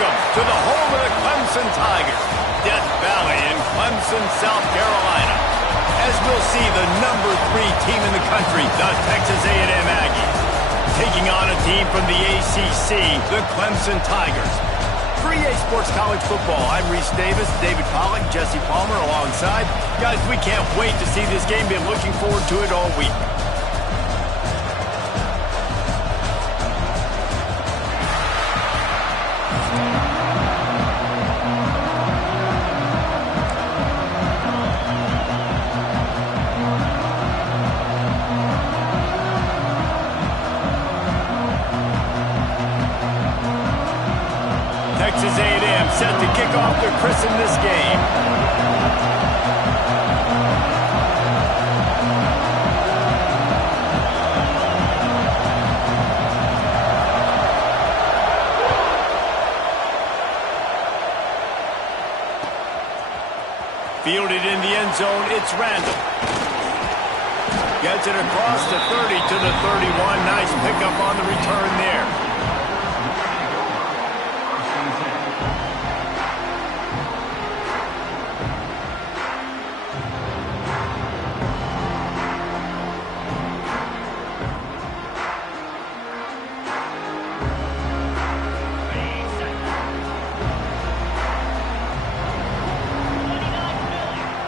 Welcome to the home of the Clemson Tigers, Death Valley in Clemson, South Carolina. As we'll see, the number 3 team in the country, the Texas A&M Aggies, taking on a team from the ACC, the Clemson Tigers. For EA Sports College Football, I'm Reese Davis, David Pollack, Jesse Palmer alongside. Guys, we can't wait to see this game. Been looking forward to it all week. Texas A&M set to kick off to christen this game. Fielded in the end zone, it's Randall. Gets it across the 30 to the 31. Nice pickup on the return there.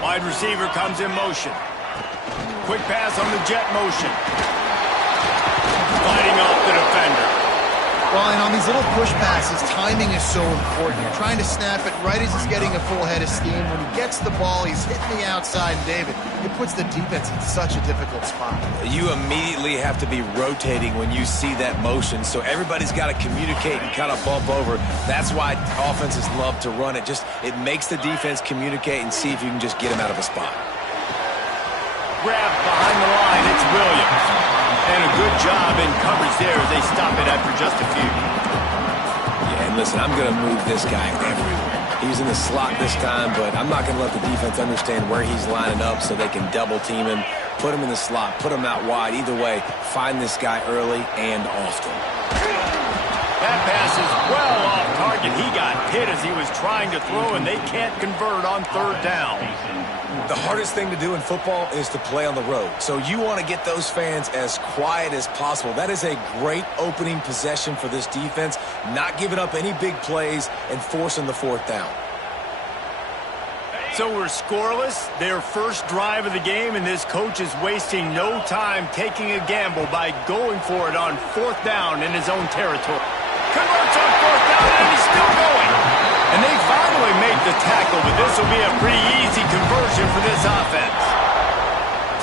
Wide receiver comes in motion. Quick pass on the jet motion. Fighting off the defender. Well, and on these little push passes, timing is so important. You're trying to snap it right as he's getting a full head of steam. When he gets the ball, he's hitting the outside. And David, it puts the defense in such a difficult spot. You immediately have to be rotating when you see that motion, so everybody's got to communicate and kind of bump over. That's why offenses love to run it. It makes the defense communicate and see if you can just get him out of a spot. Grab behind the line, it's Williams. And a good job in coverage there as they stop it after just a few. Yeah, and listen, I'm going to move this guy everywhere. He's in the slot this time, but I'm not going to let the defense understand where he's lining up so they can double team him, put him in the slot, put him out wide. Either way, find this guy early and often. That pass is well off target. He got hit as he was trying to throw, and they can't convert on third down. The hardest thing to do in football is to play on the road. So you want to get those fans as quiet as possible. That is a great opening possession for this defense, not giving up any big plays and forcing the fourth down. So we're scoreless, their first drive of the game, and this coach is wasting no time taking a gamble by going for it on fourth down in his own territory. Converts on fourth down, and he's still going. And they finally make the tackle, but this will be a pretty easy conversion for this offense.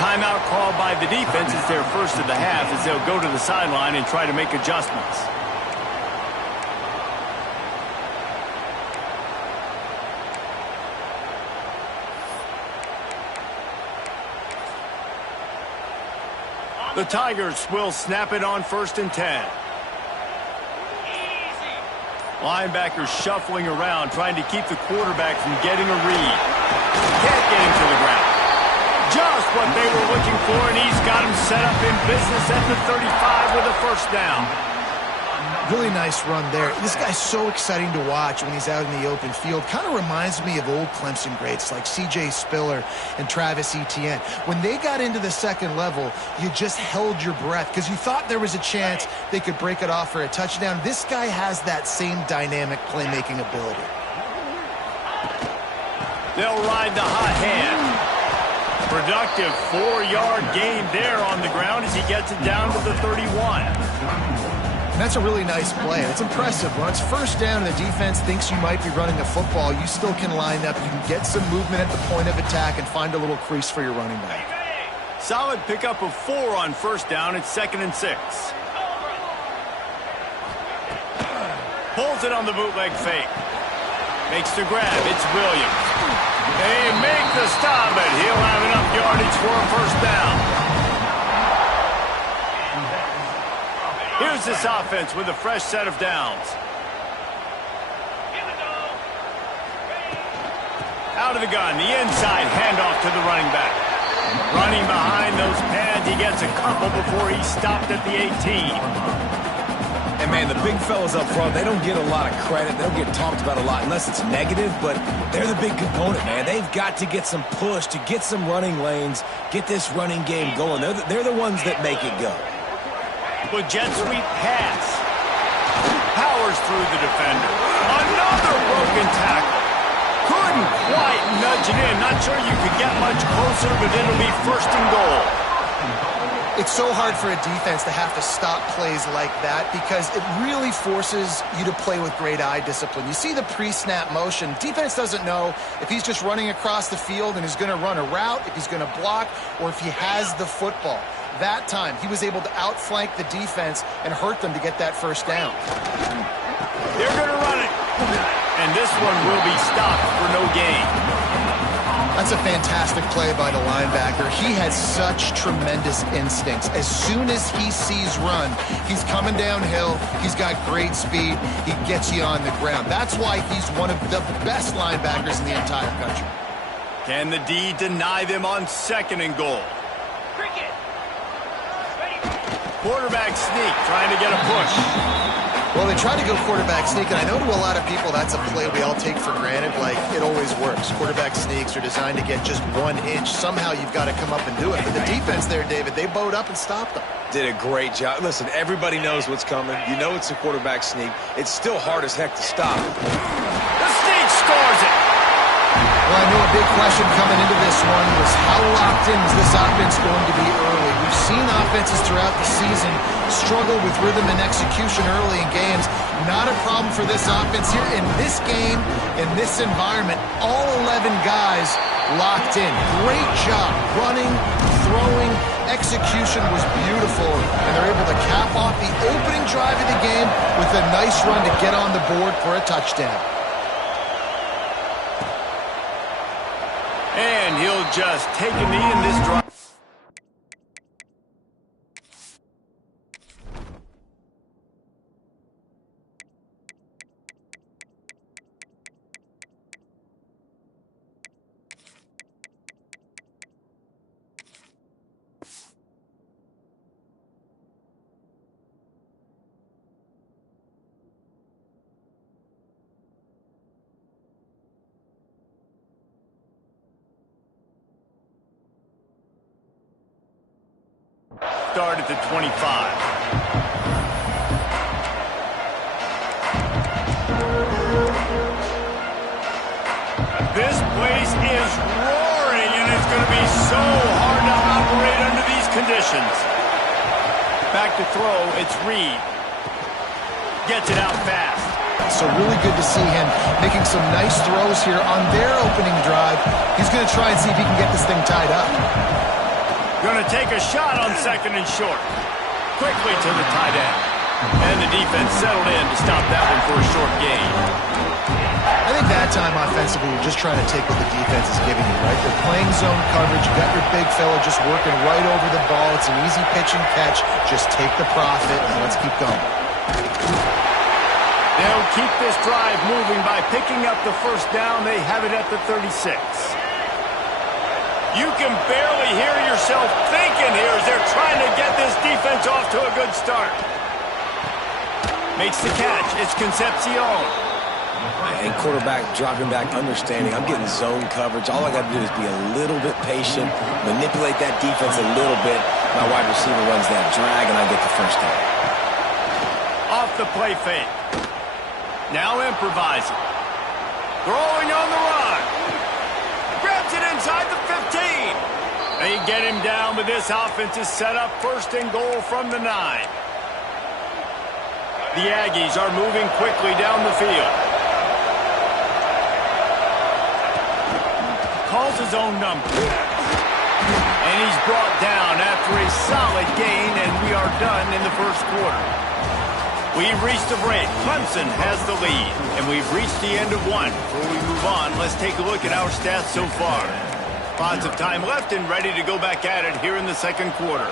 Timeout called by the defense is their first of the half as they'll go to the sideline and try to make adjustments. The Tigers will snap it on 1st and 10. Linebackers shuffling around, trying to keep the quarterback from getting a read. Can't get him to the ground. Just what they were looking for, and he's got him set up in business at the 35 with a first down. Really nice run there. This guy's so exciting to watch when he's out in the open field. Kind of reminds me of old Clemson greats like C.J. Spiller and Travis Etienne. When they got into the second level, you just held your breath because you thought there was a chance they could break it off for a touchdown. This guy has that same dynamic playmaking ability. They'll ride the hot hand. Productive 4-yard gain there on the ground as he gets it down to the 31. And that's a really nice play. It's impressive. When it's first down and the defense thinks you might be running a football, you still can line up. You can get some movement at the point of attack and find a little crease for your running back. Solid pickup of 4 on first down. It's 2nd and 6. Pulls it on the bootleg fake. Makes the grab. It's Williams. They make the stop, but he'll have enough yardage for a first down. Here's this offense with a fresh set of downs. Out of the gun, the inside handoff to the running back. Running behind those pads, he gets a couple before he's stopped at the 18. And man, the big fellas up front, they don't get a lot of credit. They don't get talked about a lot unless it's negative, but they're the big component, man. They've got to get some push, to get some running lanes, get this running game going. They're the ones that make it go. With jet sweep pass. Powers through the defender. Another broken tackle. Couldn't quite nudge it in. Not sure you could get much closer, but it'll be first and goal. It's so hard for a defense to have to stop plays like that because it really forces you to play with great eye discipline. You see the pre-snap motion. Defense doesn't know if he's just running across the field and is going to run a route, if he's going to block, or if he has the football. That time, he was able to outflank the defense and hurt them to get that first down. They're going to run it. And this one will be stopped for no gain. That's a fantastic play by the linebacker. He has such tremendous instincts. As soon as he sees run, he's coming downhill. He's got great speed. He gets you on the ground. That's why he's one of the best linebackers in the entire country. Can the D deny them on second and goal? Quarterback sneak, trying to get a push. Well, they tried to go quarterback sneak, and I know to a lot of people that's a play we all take for granted. Like, it always works. Quarterback sneaks are designed to get just 1 inch. Somehow you've got to come up and do it. But the defense there, David, they bowed up and stopped them. Did a great job. Listen, everybody knows what's coming. You know it's a quarterback sneak. It's still hard as heck to stop. The sneak scores it. Well, I know a big question coming into this one was how locked in is this offense going to be early? We've seen offenses throughout the season struggle with rhythm and execution early in games. Not a problem for this offense here. In this game, in this environment, all 11 guys locked in. Great job running, throwing. Execution was beautiful, and they're able to cap off the opening drive of the game with a nice run to get on the board for a touchdown. And he'll just take a knee in this drive. Start at the 25. This place is roaring, and it's going to be so hard to operate under these conditions. Back to throw, it's Reed. Gets it out fast. So really good to see him making some nice throws here on their opening drive. He's going to try and see if he can get this thing tied up. Going to take a shot on second and short. Quickly to the tight end. And the defense settled in to stop that one for a short gain. I think that time offensively, you're just trying to take what the defense is giving you, right? They're playing zone coverage. You got your big fella just working right over the ball. It's an easy pitch and catch. Just take the profit and let's keep going. They'll keep this drive moving by picking up the first down. They have it at the 36. You can barely hear yourself thinking here as they're trying to get this defense off to a good start. Makes the catch. It's Concepcion. And quarterback dropping back, understanding. I'm getting zone coverage. All I got to do is be a little bit patient, manipulate that defense a little bit. My wide receiver runs that drag, and I get the first down. Off the play fake. Now improvising. Throwing on the run. Grabs it inside the 15. They get him down, but this offense is set up first and goal from the 9. The Aggies are moving quickly down the field. Calls his own number. And he's brought down after a solid gain, and we are done in the first quarter. We've reached the break. Clemson has the lead, and we've reached the end of one. Before we move on, let's take a look at our stats so far. Lots of time left and ready to go back at it here in the second quarter.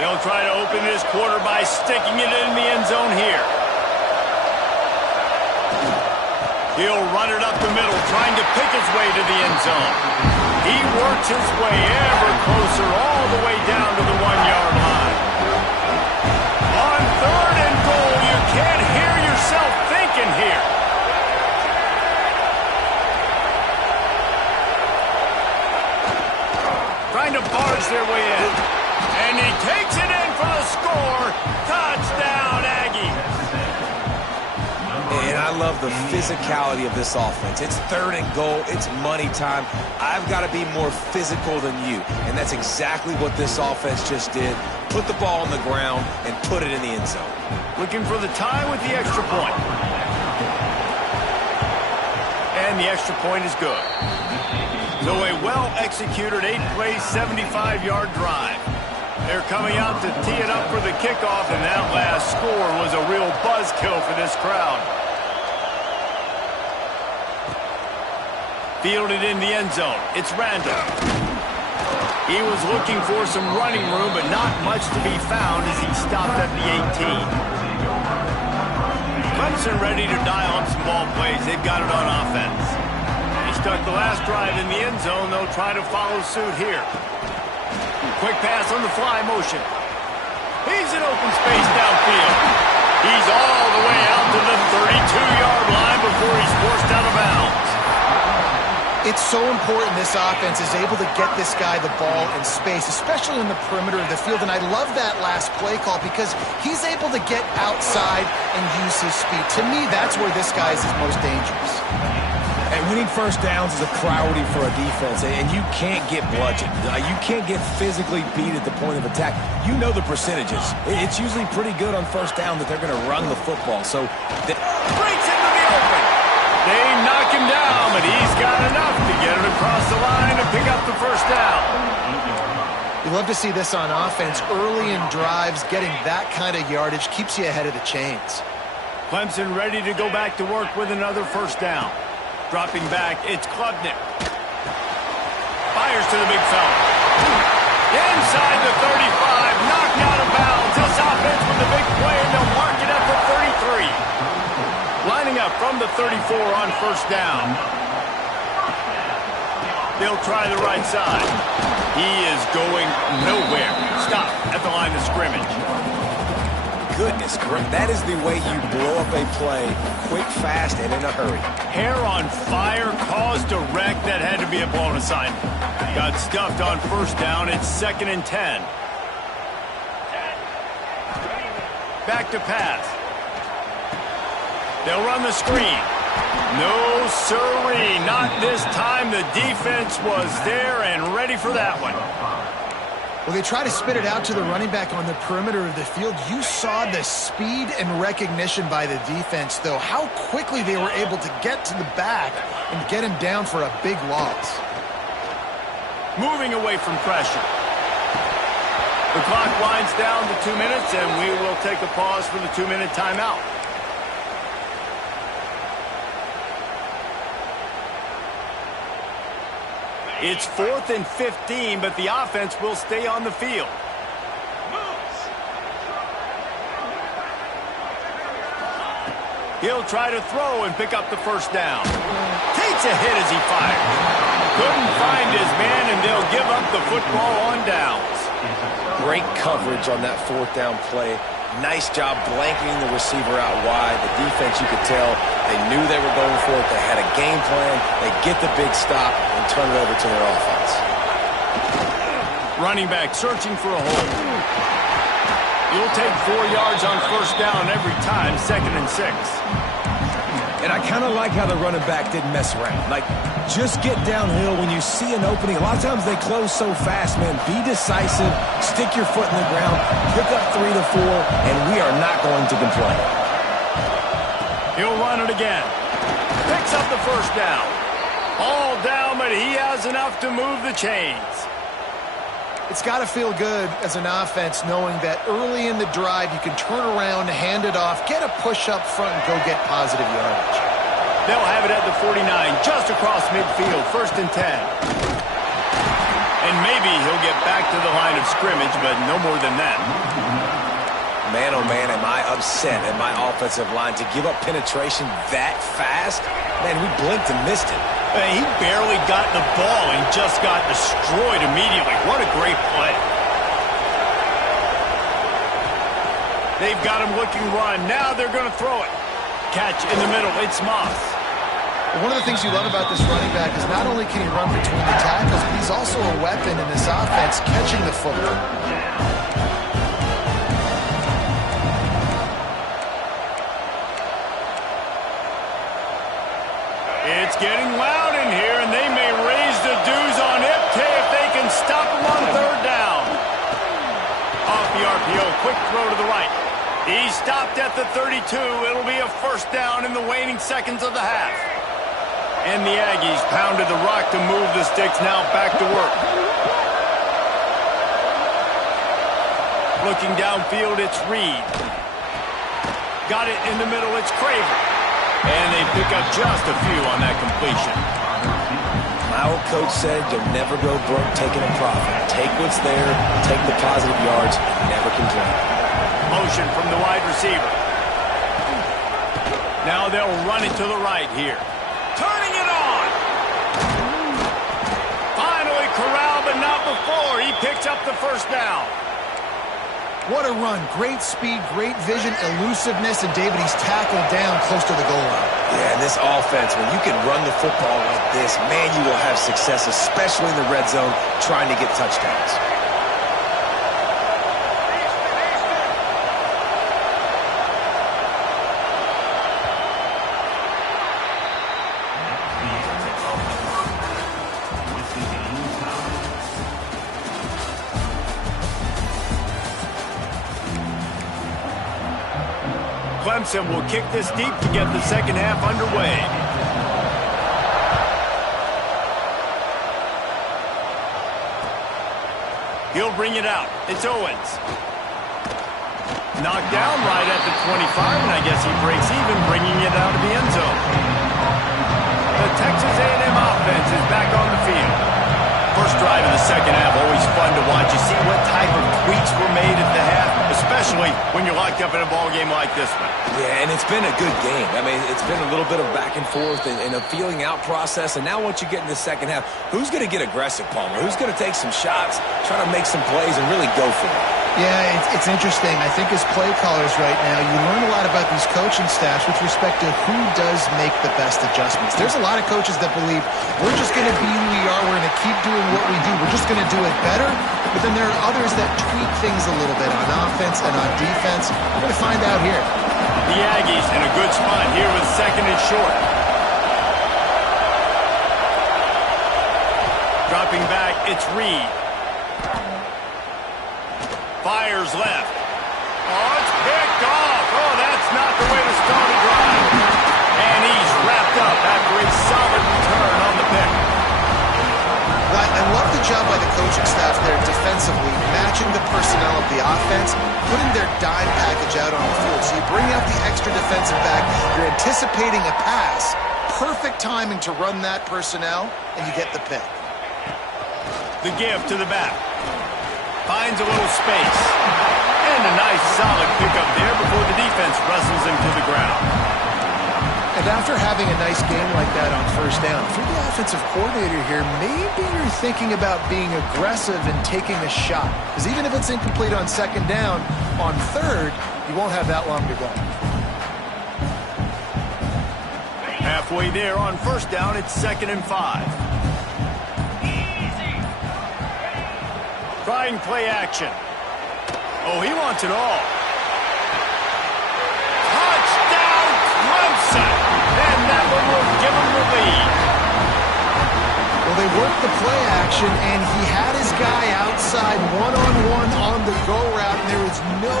They'll try to open this quarter by sticking it in the end zone here. He'll run it up the middle, trying to pick his way to the end zone. He works his way ever closer, all the way down to the 1-yard line. On 3rd and goal, you can't hear yourself thinking here. Trying to barge their way in. And he takes it in for the score. Touchdown, Aggies. And I love the physicality of this offense. It's 3rd and goal. It's money time. I've got to be more physical than you. And that's exactly what this offense just did. Put the ball on the ground and put it in the end zone. Looking for the tie with the extra point. And the extra point is good. So a well-executed 8-play, 75-yard drive. They're coming out to tee it up for the kickoff, and that last score was a real buzzkill for this crowd. Fielded in the end zone. It's Randall. He was looking for some running room, but not much to be found as he stopped at the 18. Clemson ready to dial up some ball plays. They've got it on offense. He stuck the last drive in the end zone. They'll try to follow suit here. Quick pass on the fly motion. He's in open space downfield. He's all the way out to the 32-yard line before he's forced out of bounds. It's so important this offense is able to get this guy the ball in space, especially in the perimeter of the field. And I love that last play call because he's able to get outside and use his speed. To me, that's where this guy is his most dangerous. And winning first downs is a priority for a defense, and you can't get bludgeoned. You can't get physically beat at the point of attack. You know the percentages. It's usually pretty good on first down that they're going to run the football. So breaks into the open. They knock him down, but he's got enough to get it across the line and pick up the first down. You love to see this on offense. Early in drives, getting that kind of yardage keeps you ahead of the chains. Clemson ready to go back to work with another first down. Dropping back, it's Klubnik. Fires to the big fella. Inside the 35, knocked out of bounds. This offense with a big play, and they'll mark it at the 33. Lining up from the 34 on first down. They'll try the right side. He is going nowhere. Stop at the line of scrimmage. Goodness, correct. That is the way you blow up a play, quick, fast, and in a hurry. Hair on fire, caused a wreck. That had to be a blown assignment. Got stuffed on first down. It's 2nd and 10. Back to pass. They'll run the screen. No siree, not this time. The defense was there and ready for that one. Well, they try to spit it out to the running back on the perimeter of the field. You saw the speed and recognition by the defense, though. How quickly they were able to get to the back and get him down for a big loss. Moving away from pressure. The clock winds down to 2 minutes, and we will take a pause for the 2-minute timeout. It's 4th and 15, but the offense will stay on the field. He'll try to throw and pick up the first down. Takes a hit as he fires. Couldn't find his man, and they'll give up the football on downs. Great coverage on that 4th down play. Nice job blanketing the receiver out wide. The defense, you could tell, they knew they were going for it. They had a game plan. They get the big stop and turn it over to their offense. Running back searching for a hole. You'll take 4 yards on first down every time, 2nd and 6. And I kind of like how the running back didn't mess around. Like, just get downhill when you see an opening. A lot of times they close so fast, man. Be decisive, stick your foot in the ground, pick up 3 to 4, and we are not going to complain. He'll run it again. Picks up the first down. All down, but he has enough to move the chains. It's got to feel good as an offense knowing that early in the drive you can turn around, hand it off, get a push up front, and go get positive yardage. They'll have it at the 49, just across midfield, 1st and 10. And maybe he'll get back to the line of scrimmage, but no more than that. Man, oh man, am I upset at my offensive line to give up penetration that fast? Man, we blinked and missed it. He barely got the ball and just got destroyed immediately. What a great play. They've got him looking run. Now they're going to throw it. Catch in the middle. It's Moss. One of the things you love about this running back is not only can he run between the tackles, but he's also a weapon in this offense catching the football. It's getting loud in here, and they may raise the dues on Ipke if they can stop him on third down. Off the RPO, quick throw to the right. He stopped at the 32. It'll be a first down in the waning seconds of the half. And the Aggies pounded the rock to move the sticks, now back to work. Looking downfield, it's Reed. Got it in the middle, it's Craver. And they pick up just a few on that completion. My old coach said you'll never go broke taking a profit. Take what's there, take the positive yards, and never complain. Motion from the wide receiver. Now they'll run it to the right here. Turning it on. Finally corralled, but not before. He picks up the first down. What a run. Great speed, great vision, elusiveness, and David, he's tackled down close to the goal line. Yeah, and this offense, when you can run the football like this, man, you will have success, especially in the red zone, trying to get touchdowns. Clemson will kick this deep to get the second half underway. He'll bring it out. It's Owens. Knocked down right at the 25, and I guess he breaks even, bringing it out of the end zone. The Texas A&M offense is back on the field. First drive of the second half, always fun to watch. You see what type of tweaks were made at the half, especially when you're locked up in a ball game like this one. Yeah, and it's been a good game. I mean, it's been a little bit of back and forth and a feeling out process. And now once you get in the second half, who's going to get aggressive, Palmer? Who's going to take some shots, try to make some plays, and really go for it? Yeah, it's interesting. I think as play callers right now, you learn a lot about these coaching staffs with respect to who does make the best adjustments. There's a lot of coaches that believe we're just going to be who we are. We're going to keep doing what we do. We're just going to do it better. But then there are others that tweak things a little bit on offense and on defense. We're going to find out here. The Aggies in a good spot here with second and short. Dropping back, it's Reed. Fires left. Oh, it's picked off. Oh, that's not the way to start a drive. And he's wrapped up after a solid return on the pick. Well, I love the job by the coaching staff there defensively, matching the personnel of the offense, putting their dime package out on the field. So you bring out the extra defensive back, you're anticipating a pass, perfect timing to run that personnel, and you get the pick. The give to the back. Finds a little space. And a nice solid pickup there before the defense wrestles him to the ground. And after having a nice game like that on first down, if you're the offensive coordinator here, maybe you're thinking about being aggressive and taking a shot. Because even if it's incomplete on second down, on third, you won't have that long to go. Halfway there on first down, it's 2nd and 5. Trying play action. Oh, he wants it all. Touchdown, Clemson! And that one will give him the lead. Well, they worked the play action, and he had his guy outside one-on-one on the go route, and there was no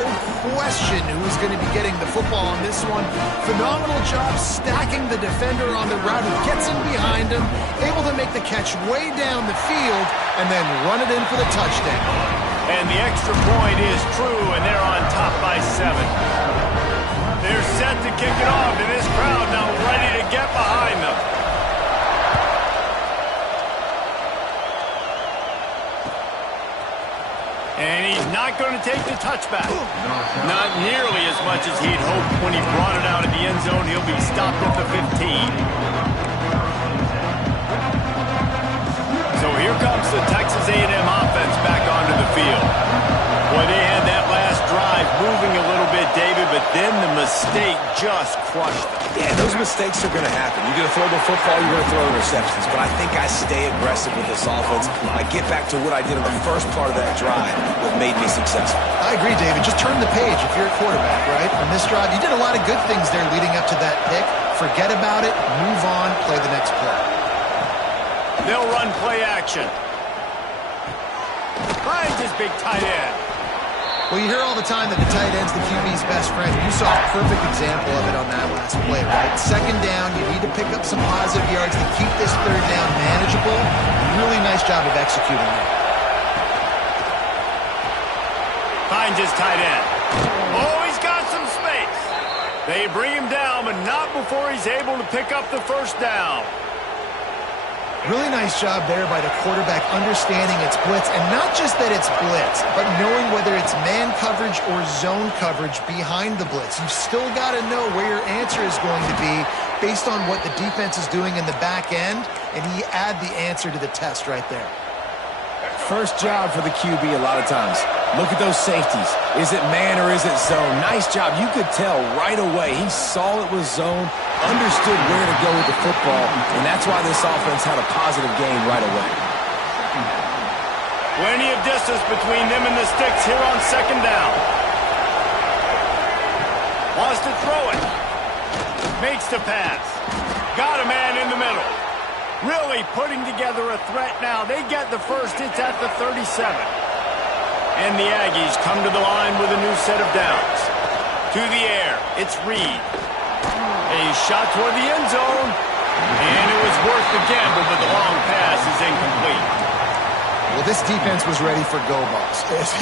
question who was going to be getting the football on this one. Phenomenal job stacking the defender on the route, who gets in behind him, able to make the catch way down the field, and then run it in for the touchdown. And the extra point is true, and they're on top by 7. They're set to kick it off, and this crowd now ready to get behind them. And he's not not going to take the touchback. Not nearly as much as he'd hoped when he brought it out of the end zone. He'll be stopped at the 15. So here comes the Texas A&M offense back onto the field. Boy, they had that last drive moving a little bit, David, but then the mistake just crushed them. Yeah, those mistakes are going to happen. You're going to throw the football, you're going to throw interceptions. But I think I stay aggressive with this offense. I get back to what I did in the first part of that drive that made me successful. I agree, David. Just turn the page if you're a quarterback, right? On this drive, you did a lot of good things there leading up to that pick. Forget about it, move on, play the next play. They'll run play action. Finds his big tight end. Well, you hear all the time that the tight end's the QB's best friend. You saw a perfect example of it on that last play, right? Second down, you need to pick up some positive yards to keep this third down manageable. Really nice job of executing that. Finds his tight end. Oh, he's got some space. They bring him down, but not before he's able to pick up the first down. Really nice job there by the quarterback understanding it's blitz, and not just that it's blitz, but knowing whether it's man coverage or zone coverage behind the blitz. You've still got to know where your answer is going to be based on what the defense is doing in the back end, and he add the answer to the test right there. First job for the QB a lot of times. Look at those safeties. Is it man or is it zone? Nice job. You could tell right away. He saw it was zone, understood where to go with the football, and that's why this offense had a positive game right away. Plenty of distance between them and the sticks here on second down. Wants to throw it. Makes the pass. Got a man in the middle. Really putting together a threat now. They get the first. It's at the 37. And the Aggies come to the line with a new set of downs. To the air. It's Reed. A shot toward the end zone. And it was worth the gamble, but the long pass is incomplete. Well, this defense was ready for go balls.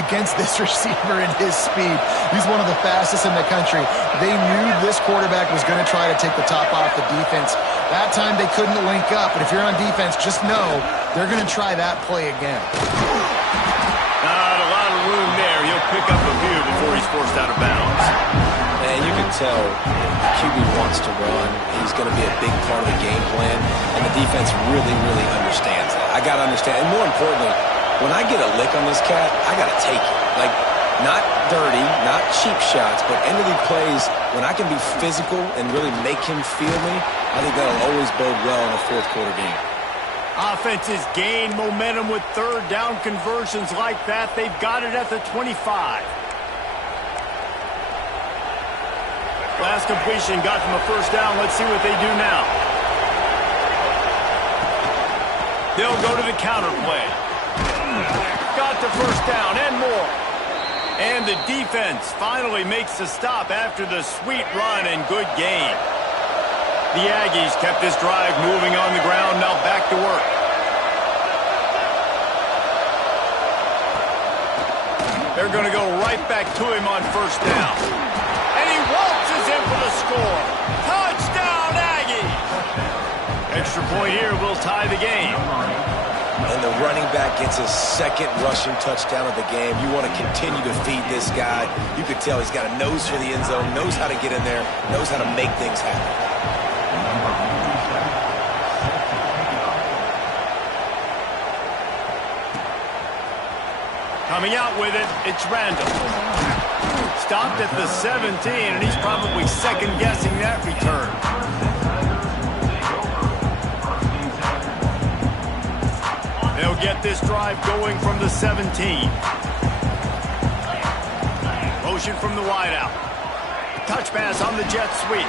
Against this receiver and his speed, he's one of the fastest in the country. They knew this quarterback was going to try to take the top off the defense. That time they couldn't link up, but if you're on defense, just know they're going to try that play again. Not a lot of room there. He'll pick up a few before he's forced out of bounds. And you can tell the QB wants to run. He's going to be a big part of the game plan, and the defense really, really understands that. I got to understand, and more importantly, when I get a lick on this cat, I got to take it. Like, not dirty, not cheap shots, but end of the plays, when I can be physical and really make him feel me, I think that'll always bode well in a fourth quarter game. Offenses gain momentum with third down conversions like that. They've got it at the 25. Last completion got them a first down. Let's see what they do now. They'll go to the counter play. Got the first down and more. And the defense finally makes the stop after the sweet run and good gain. The Aggies kept this drive moving on the ground. Now back to work. They're going to go right back to him on first down. And he waltzes in for the score. Touchdown, Aggies! Extra point here will tie the game. And the running back gets his second rushing touchdown of the game. You want to continue to feed this guy. You could tell he's got a nose for the end zone, knows how to get in there, knows how to make things happen. Coming out with it, it's Randall. Stopped at the 17, and he's probably second-guessing that return. They'll get this drive going from the 17. Motion from the wideout. Touch pass on the jet sweep.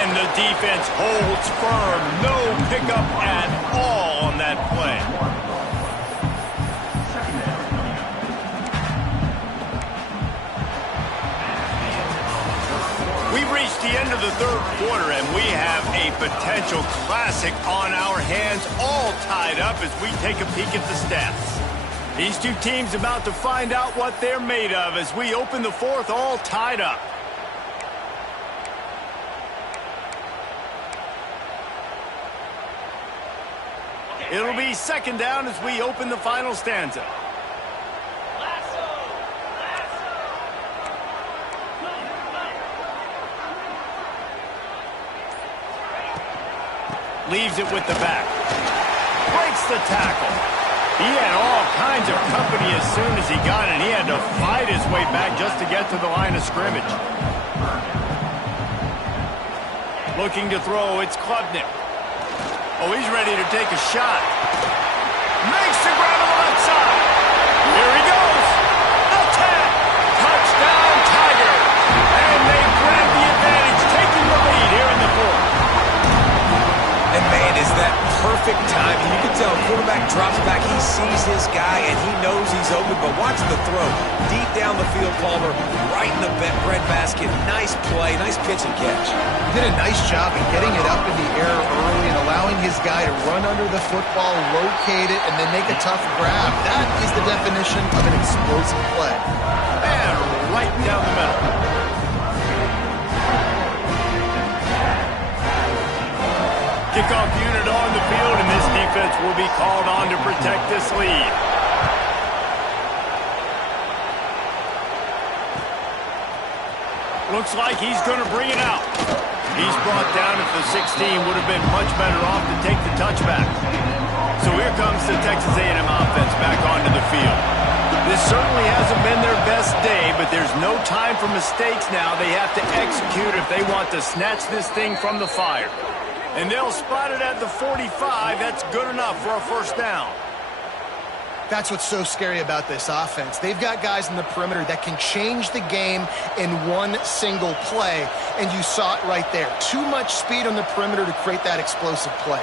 And the defense holds firm. No pickup at all on that play. We've reached the end of the third quarter, and we have a potential classic on our hands, all tied up as we take a peek at the stats. These two teams about to find out what they're made of as we open the fourth, all tied up. It'll be second down as we open the final stanza. Leaves it with the back. Breaks the tackle. He had all kinds of company as soon as he got it. He had to fight his way back just to get to the line of scrimmage. Looking to throw, it's Klubnik. Oh, he's ready to take a shot. Makes the grab on the left side. Here he goes. The tap. Touchdown, Tiger. And they grab the advantage, taking the lead here in the fourth. And, man, is that perfect timing. You can tell quarterback drops back. He sees his guy, and he knows he's open. But watch the throw. Deep down the field, Palmer, right in the breadbasket. Nice play, nice pitch and catch. He did a nice job of getting it up in the air early and allowing his guy to run under the football, locate it, and then make a tough grab. That is the definition of an explosive play. And right down the middle. Kickoff unit on the field, and this defense will be called on to protect this lead. Looks like he's going to bring it out. He's brought down at the 16. Would have been much better off to take the touchback. So here comes the Texas A&M offense back onto the field. This certainly hasn't been their best day, but there's no time for mistakes now. They have to execute if they want to snatch this thing from the fire. And they'll spot it at the 45. That's good enough for a first down. That's what's so scary about this offense. They've got guys in the perimeter that can change the game in one single play, and you saw it right there. Too much speed on the perimeter to create that explosive play.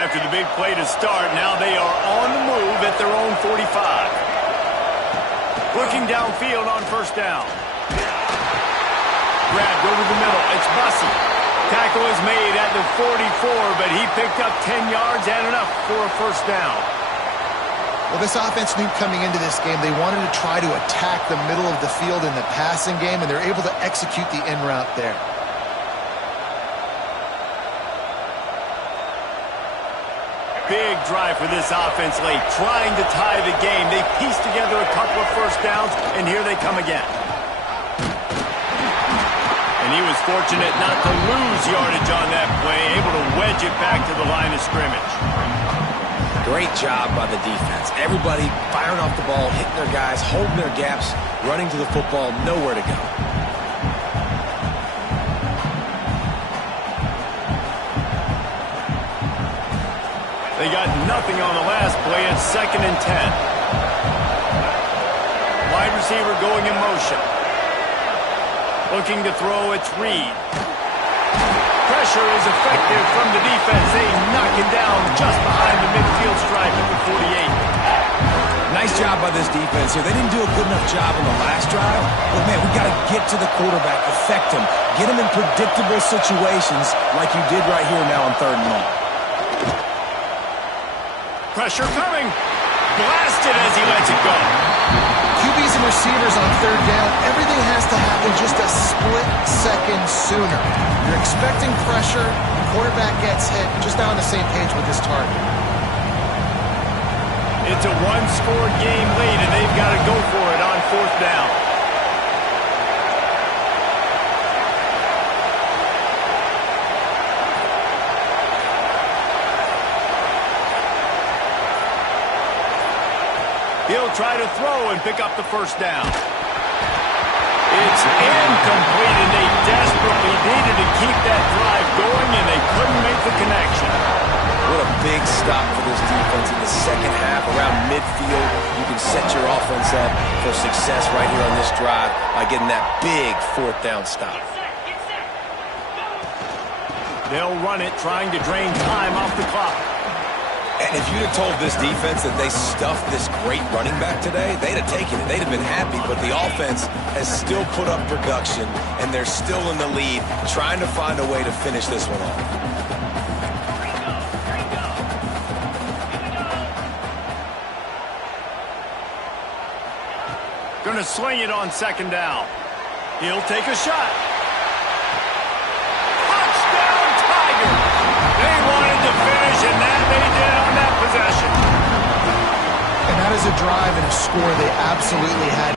After the big play to start, now they are on the move at their own 45. Looking downfield on first down. Grabbed over the middle. It's Bussey. Tackle is made at the 44, but he picked up 10 yards and enough for a first down. Well, this offense knew coming into this game they wanted to try to attack the middle of the field in the passing game, and they're able to execute the in route there. Big drive for this offense late, trying to tie the game. They pieced together a couple of first downs, and here they come again. And he was fortunate not to lose yardage on that play, able to wedge it back to the line of scrimmage. Great job by the defense. Everybody firing off the ball, hitting their guys, holding their gaps, running to the football, nowhere to go. They got nothing on the last play. It's 2nd and 10. Wide receiver going in motion. Looking to throw, it's Reed. Pressure is effective from the defense. They knock it down just behind the midfield stripe at the 48. Nice job by this defense here. They didn't do a good enough job on the last drive, but, man, we got to get to the quarterback, affect him, get him in predictable situations like you did right here now on 3rd and long. Pressure coming. Blasted as he lets it go. QBs and receivers on 3rd down, everything has to happen just a split second sooner. You're expecting pressure, the quarterback gets hit, just not on the same page with his target. It's a one-score game lead, and they've got to go for it on 4th down. He'll try to throw and pick up the first down. It's incomplete, and they desperately needed to keep that drive going, and they couldn't make the connection. What a big stop for this defense in the second half around midfield. You can set your offense up for success right here on this drive by getting that big 4th down stop. They'll run it, trying to drain time off the clock. And if you'd have told this defense that they stuffed this great running back today, they'd have taken it. They'd have been happy, but the offense has still put up production, and they're still in the lead, trying to find a way to finish this one off. Going to swing it on 2nd down. He'll take a shot. Touchdown, Tiger! They wanted to finish, and that they did on that possession. And that is a drive and a score they absolutely had.